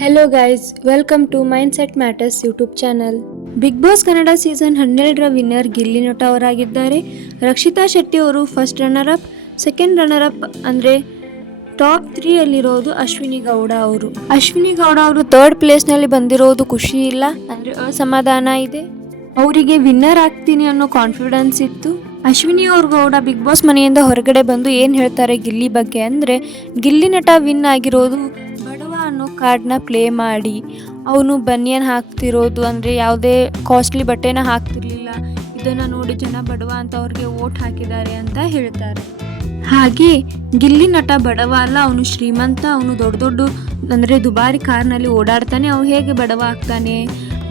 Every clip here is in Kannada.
Hello guys, welcome to mindset matters YouTube channel. Bigg Boss Kannada season 12ರ ವಿನ್ನರ್ ಗಿಲ್ಲಿ ನಟ ಅವರಾಗಿದ್ದಾರೆ. ರಕ್ಷಿತಾ ಶೆಟ್ಟಿ ಅವರು first runner up, second runner up ಅಂದರೆ ಟಾಪ್ 3ಯಲ್ಲಿರೋದು ಅಶ್ವಿನಿ ಗೌಡ ಅವರು. ಅಶ್ವಿನಿ ಗೌಡ ಅವರು ಥರ್ಡ್ ಪ್ಲೇಸ್ನಲ್ಲಿ ಬಂದಿರೋದು ಖುಷಿ ಇಲ್ಲ, ಅಂದರೆ ಅಸಮಾಧಾನ ಇದೆ. ಅವರಿಗೆ ವಿನ್ನರ್ ಆಗ್ತೀನಿ ಅನ್ನೋ ಕಾನ್ಫಿಡೆನ್ಸ್ ಇತ್ತು. ಅಶ್ವಿನಿ ಅವ್ರ ಗೌಡ ಬಿಗ್ ಬಾಸ್ ಮನೆಯಿಂದ ಹೊರಗಡೆ ಬಂದು ಏನು ಹೇಳ್ತಾರೆ ಗಿಲ್ಲಿ ಬಗ್ಗೆ ಅಂದರೆ, ಗಿಲ್ಲಿ ನಟ ವಿನ್ ಆಗಿರೋದು ಬಡವ ಅನ್ನೋ ಕಾರ್ಡ್ನ ಪ್ಲೇ ಮಾಡಿ, ಅವನು ಬನಿಯನ್ ಹಾಕ್ತಿರೋದು ಅಂದರೆ ಯಾವುದೇ ಕಾಸ್ಟ್ಲಿ ಬಟ್ಟೆನ ಹಾಕ್ತಿರ್ಲಿಲ್ಲ, ಇದನ್ನು ನೋಡಿ ಜನ ಬಡವ ಅಂತ ಅವ್ರಿಗೆ ವೋಟ್ ಹಾಕಿದ್ದಾರೆ ಅಂತ ಹೇಳ್ತಾರೆ. ಹಾಗೆ ಗಿಲ್ಲಿ ನಟ ಬಡವ ಅಲ್ಲ, ಅವನು ಶ್ರೀಮಂತ. ಅವನು ದೊಡ್ಡ ಅಂದರೆ ದುಬಾರಿ ಕಾರ್ನಲ್ಲಿ ಓಡಾಡ್ತಾನೆ. ಅವನು ಹೇಗೆ ಬಡವ ಆಗ್ತಾನೆ?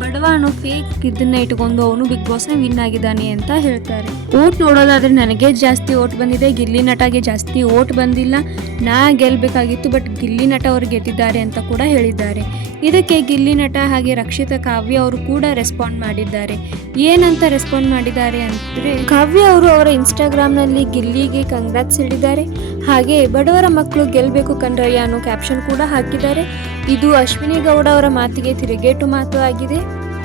ಬಡವ ಅನ್ನೋ ಫೇಕ್ ಇದನ್ನ ಇಟ್ಕೊಂಡು ಅವನು ಬಿಗ್ ಬಾಸ್ನ ವಿನ್ ಆಗಿದ್ದಾನೆ ಅಂತ ಹೇಳ್ತಾರೆ. ಓಟ್ ನೋಡೋದಾದ್ರೆ ನನಗೆ ಜಾಸ್ತಿ ಓಟ್ ಬಂದಿದೆ, ಗಿಲ್ಲಿ ನಟಗೆ ಜಾಸ್ತಿ ಓಟ್ ಬಂದಿಲ್ಲ. ನಾ ಗೆಲ್ಲಬೇಕಾಗಿತ್ತು, ಬಟ್ ಗಿಲ್ಲಿ ನಟ ಅವರು ಗೆದ್ದಿದ್ದಾರೆ ಅಂತ ಕೂಡ ಹೇಳಿದ್ದಾರೆ. ಇದಕ್ಕೆ ಗಿಲ್ಲಿ ನಟ ಹಾಗೆ ರಕ್ಷಿತಾ ಕಾವ್ಯ ಅವರು ಕೂಡ ರೆಸ್ಪಾಂಡ್ ಮಾಡಿದ್ದಾರೆ. ಏನಂತ ರೆಸ್ಪಾಂಡ್ ಮಾಡಿದ್ದಾರೆ ಅಂದರೆ, ಕಾವ್ಯ ಅವರು ಅವರ ಇನ್ಸ್ಟಾಗ್ರಾಮ್ನಲ್ಲಿ ಗಿಲ್ಲಿಗೆ ಕಂಗ್ರಾಟ್ಸ್ ಹೇಳಿದ್ದಾರೆ. ಹಾಗೆ ಬಡವರ ಮಕ್ಕಳು ಗೆಲ್ಲಬೇಕು ಕಣ್ರಯ್ಯ ಅನ್ನೋ ಕ್ಯಾಪ್ಷನ್ ಕೂಡ ಹಾಕಿದ್ದಾರೆ. ಇದು ಅಶ್ವಿನಿ ಗೌಡ ಅವರ ಮಾತಿಗೆ ತಿರುಗೇಟು ಮಾತು ಆಗಿದೆ.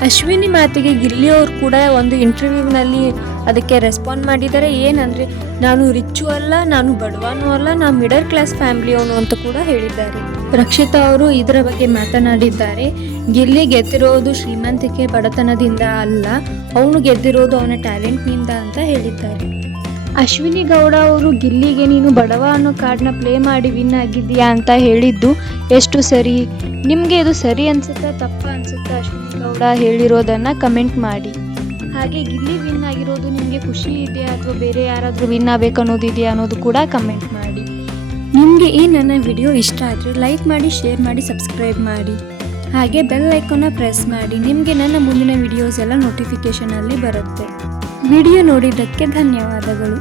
ಅಶ್ವಿನಿ ಮಾತಿಗೆ ಗಿಲ್ಲಿ ಅವರು ಕೂಡ ಒಂದು ಇಂಟರ್ವ್ಯೂನಲ್ಲಿ ಅದಕ್ಕೆ ರೆಸ್ಪಾಂಡ್ ಮಾಡಿದ್ದಾರೆ. ಏನಂದರೆ, ನಾನು ರಿಚ್ಚು ಅಲ್ಲ, ನಾನು ಬಡವನೂ ಅಲ್ಲ, ನಾನು ಮಿಡಲ್ ಕ್ಲಾಸ್ ಫ್ಯಾಮಿಲಿಯವನು ಅಂತ ಕೂಡ ಹೇಳಿದ್ದಾರೆ. ರಕ್ಷಿತಾ ಅವರು ಇದರ ಬಗ್ಗೆ ಮಾತನಾಡಿದ್ದಾರೆ. ಗಿಲ್ಲಿ ಗೆದ್ದಿರೋದು ಶ್ರೀಮಂತಿಕೆ ಬಡತನದಿಂದ ಅಲ್ಲ, ಅವನು ಗೆದ್ದಿರೋದು ಅವನ ಟ್ಯಾಲೆಂಟ್ನಿಂದ ಅಂತ ಹೇಳಿದ್ದಾರೆ. ಅಶ್ವಿನಿ ಗೌಡ ಅವರು ಗಿಲ್ಲಿಗೆ ನೀನು ಬಡವ ಅನ್ನೋ ಕಾರ್ಡ್ನ ಪ್ಲೇ ಮಾಡಿ ವಿನ್ ಆಗಿದ್ದೀಯಾ ಅಂತ ಹೇಳಿದ್ದು ಎಷ್ಟು ಸರಿ? ನಿಮಗೆ ಇದು ಸರಿ ಅನಿಸುತ್ತಾ ತಪ್ಪ ಅನಿಸುತ್ತಾ? ಅಶ್ವಿನಿ ಗೌಡ ಹೇಳಿರೋದನ್ನು ಕಮೆಂಟ್ ಮಾಡಿ. ಹಾಗೆ ಗಿಲ್ಲಿ ವಿನ್ ಆಗಿರೋದು ನಿಮಗೆ ಖುಷಿ ಇದೆಯಾ ಅಥವಾ ಬೇರೆ ಯಾರಾದರೂ ವಿನ್ ಆಗಬೇಕು ಅನ್ನೋದಿದೆಯಾ ಅನ್ನೋದು ಕೂಡ ಕಮೆಂಟ್ ಮಾಡಿ. ನಿಮಗೆ ಈ ನನ್ನ ವಿಡಿಯೋ ಇಷ್ಟ ಆದರೆ ಲೈಕ್ ಮಾಡಿ, ಶೇರ್ ಮಾಡಿ, ಸಬ್ಸ್ಕ್ರೈಬ್ ಮಾಡಿ. ಹಾಗೆ ಬೆಲ್ ಐಕಾನ್ನ ಪ್ರೆಸ್ ಮಾಡಿ. ನಿಮಗೆ ನನ್ನ ಮುಂದಿನ ವಿಡಿಯೋಸ್ ಎಲ್ಲ ನೋಟಿಫಿಕೇಷನಲ್ಲಿ ಬರುತ್ತೆ. ವಿಡಿಯೋ ನೋಡಿದ್ದಕ್ಕೆ ಧನ್ಯವಾದಗಳು.